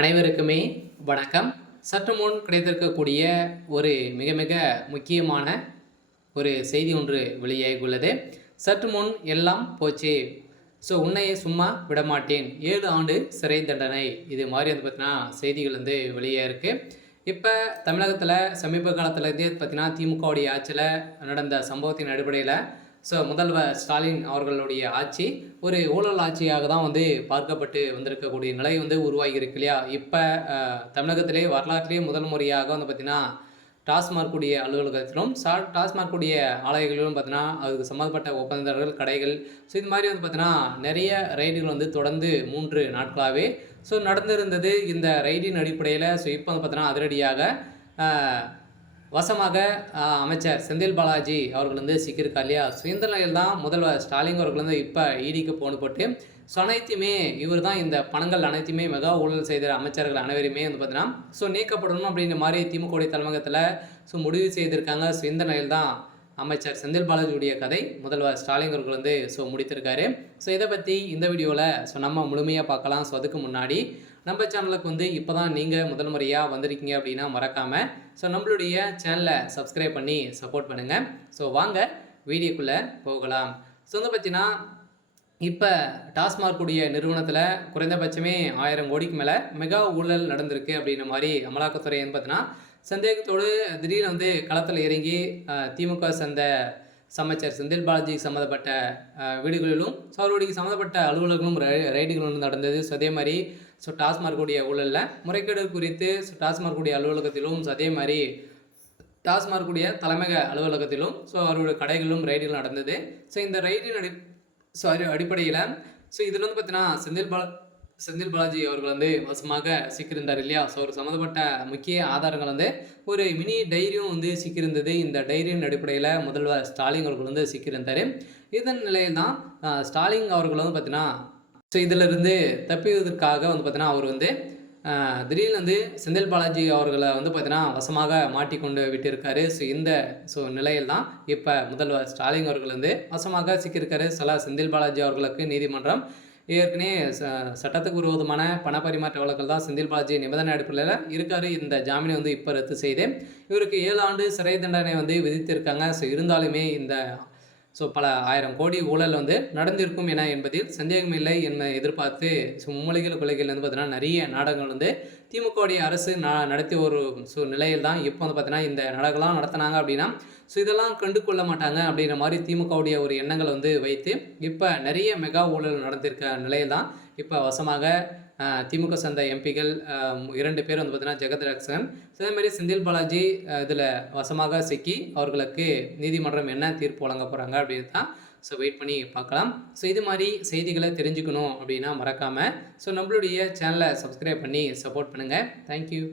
அனைவருக்குமே வணக்கம். சற்று முன் கிடைத்திருக்கக்கூடிய ஒரு மிக மிக முக்கியமான ஒரு செய்தி ஒன்று வெளியாகியுள்ளது. சற்று முன் எல்லாம் போச்சே, உன்னையே சும்மா விடமாட்டேன், 7 ஆண்டு சிறை தண்டனை, இது மாதிரி பார்த்தீங்கன்னா செய்திகள் வெளியே இருக்குது. இப்போ தமிழகத்தில் சமீப காலத்துலேருந்தே பார்த்தீங்கன்னா திமுகவுடைய ஆட்சியில் நடந்த சம்பவத்தின் அடிப்படையில் முதல்வர் ஸ்டாலின் அவர்களுடைய ஆட்சி ஒரு ஊழல் ஆட்சியாக தான் பார்க்கப்பட்டு வந்திருக்கக்கூடிய நிலை உருவாகி இருக்கு இல்லையா. இப்போ தமிழகத்திலே வரலாற்றிலேயே முதல் முறையாக பார்த்திங்கன்னா டாஸ்மார்க்குடைய அலுவலகத்திலும் டாஸ்மார்க்குடைய ஆலைகளிலும் பார்த்தீங்கன்னா அதுக்கு சம்மந்தப்பட்ட ஒப்பந்ததாரர்கள் கடைகள் இது மாதிரி பார்த்தீங்கன்னா நிறைய ரைடுகள் தொடர்ந்து 3 நாட்களாகவே நடந்திருந்தது. இந்த ரைடின் அடிப்படையில் இப்போ பார்த்தீங்கன்னா அதிரடியாக வசமாக அமைச்சர் செந்தில் பாலாஜி அவர்கள் சிக்கியிருக்கா இல்லையா. இந்த நிலையில் தான் முதல்வர் ஸ்டாலின் அவர்கள் இப்போ ஈடிக்கு போட்டு அனைத்துமே இவர் தான் இந்த பணங்கள் அனைத்துமே மெகா ஊழல் செய்த அமைச்சர்கள் அனைவருமே பார்த்தீங்கன்னா நீக்கப்படணும் அப்படின்ற மாதிரி திமுக தலைமையகத்தில் முடிவு செய்திருக்காங்க. இந்த நிலையில் தான் அமைச்சர் செந்தில் பாலாஜியுடைய கதை முதல்வர் ஸ்டாலின் அவர்கள் முடித்திருக்காரு. இதை பற்றி இந்த வீடியோவில் நம்ம முழுமையாக பார்க்கலாம். அதுக்கு முன்னாடி நம்ம சேனலுக்கு இப்போ தான் நீங்கள் முதல் முறையாக வந்திருக்கீங்க அப்படின்னா மறக்காமல் நம்மளுடைய சேனலை சப்ஸ்கிரைப் பண்ணி சப்போர்ட் பண்ணுங்கள். வாங்க வீடியோக்குள்ளே போகலாம். பார்த்தீங்கன்னா இப்போ டாஸ்மார்க்குடைய நிறுவனத்தில் குறைந்தபட்சமே 1000 கோடிக்கு மேலே மெகா ஊழல் நடந்திருக்கு அப்படின்ற மாதிரி அமலாக்கத்துறை பார்த்தீங்கன்னா சந்தேகத்தோடு திடீர்னு களத்தில் இறங்கி திமுக சேர்ந்த அமைச்சர் செந்தில் பாலாஜி சம்மந்தப்பட்ட வீடுகளிலும் அவருடைய சம்மந்தப்பட்ட அலுவலர்களும் ரைடுகளும் நடந்தது. அதே மாதிரி டாஸ்மார்க்குடைய ஊழலில் முறைகேடு குறித்து டாஸ்மார்க்குடைய அலுவலகத்திலும் அதே மாதிரி டாஸ்மார்க்குடைய தலைமையக அலுவலகத்திலும் அவருடைய கடைகளிலும் ரைடுகள் நடந்தது. இந்த ரைடின் அடிப்படையில் இதில் பார்த்தீங்கன்னா செந்தில் பாலாஜி அவர்கள் வசமாக சிக்கியிருந்தார் இல்லையா. அவர் சம்மந்தப்பட்ட முக்கிய ஆதாரங்கள் ஒரு மினி டைரியும் சிக்கியிருந்தது. இந்த டைரியின் அடிப்படையில் முதல்வர் ஸ்டாலின் அவர்கள் சிக்கியிருந்தார். இதன் நிலையில் தான் ஸ்டாலின் அவர்கள் பார்த்தீங்கன்னா இதிலிருந்து தப்பிவதற்காக பார்த்தீங்கன்னா அவர் திடீர்னு செந்தில் பாலாஜி அவர்களை பார்த்தீங்கன்னா வசமாக மாட்டிக்கொண்டு விட்டிருக்காரு. இந்த நிலையில் தான் இப்போ முதல்வர் ஸ்டாலின் அவர்கள் வசமாக சிக்கியிருக்காரு. செந்தில் பாலாஜி அவர்களுக்கு நீதிமன்றம் ஏற்கனவே சட்டத்துக்கு விரோதமான பண பரிமாற்ற வழக்கில் தான் செந்தில் பாலாஜி நிபந்தனை அடிப்படையில் இருக்கார். இந்த ஜாமீனை இப்போ ரத்து செய்து இவருக்கு 7 ஆண்டு சிறை தண்டனை விதித்திருக்காங்க. இருந்தாலுமே இந்த பல 1000 கோடி ஊழல் நடந்திருக்கும் என என்பதில் சந்தேகமில்லை என எதிர்பார்த்து மும்மொழிகள் கொலைகள் பார்த்தீங்கன்னா நிறைய நாடகங்கள் திமுகவுடைய அரசு நடத்தி ஒரு நிலையில் தான் இப்போ பார்த்தீங்கன்னா இந்த நாடகம்லாம் நடத்தினாங்க அப்படின்னா இதெல்லாம் கண்டு கொள்ள மாட்டாங்க அப்படின்ற மாதிரி திமுகவுடைய ஒரு எண்ணங்களை வைத்து இப்போ நிறைய மெகா ஊழல் நடந்திருக்க நிலையில் தான் இப்போ வசமாக திமுக சேர்ந்த எம்பிகள் 2 பேர் பார்த்தீங்கன்னா ஜெகத்ரட்சகன் அதேமாதிரி செந்தில் பாலாஜி இதில் வசமாக சிக்கி அவர்களுக்கு நீதிமன்றம் என்ன தீர்ப்பு வழங்க போகிறாங்க அப்படின்னு தான் வெயிட் பண்ணி பார்க்கலாம். இது மாதிரி செய்திகளை தெரிஞ்சுக்கணும் அப்படின்னா மறக்காமல் நம்மளுடைய சேனலை சப்ஸ்கிரைப் பண்ணி சப்போர்ட் பண்ணுங்கள். தேங்க்யூ.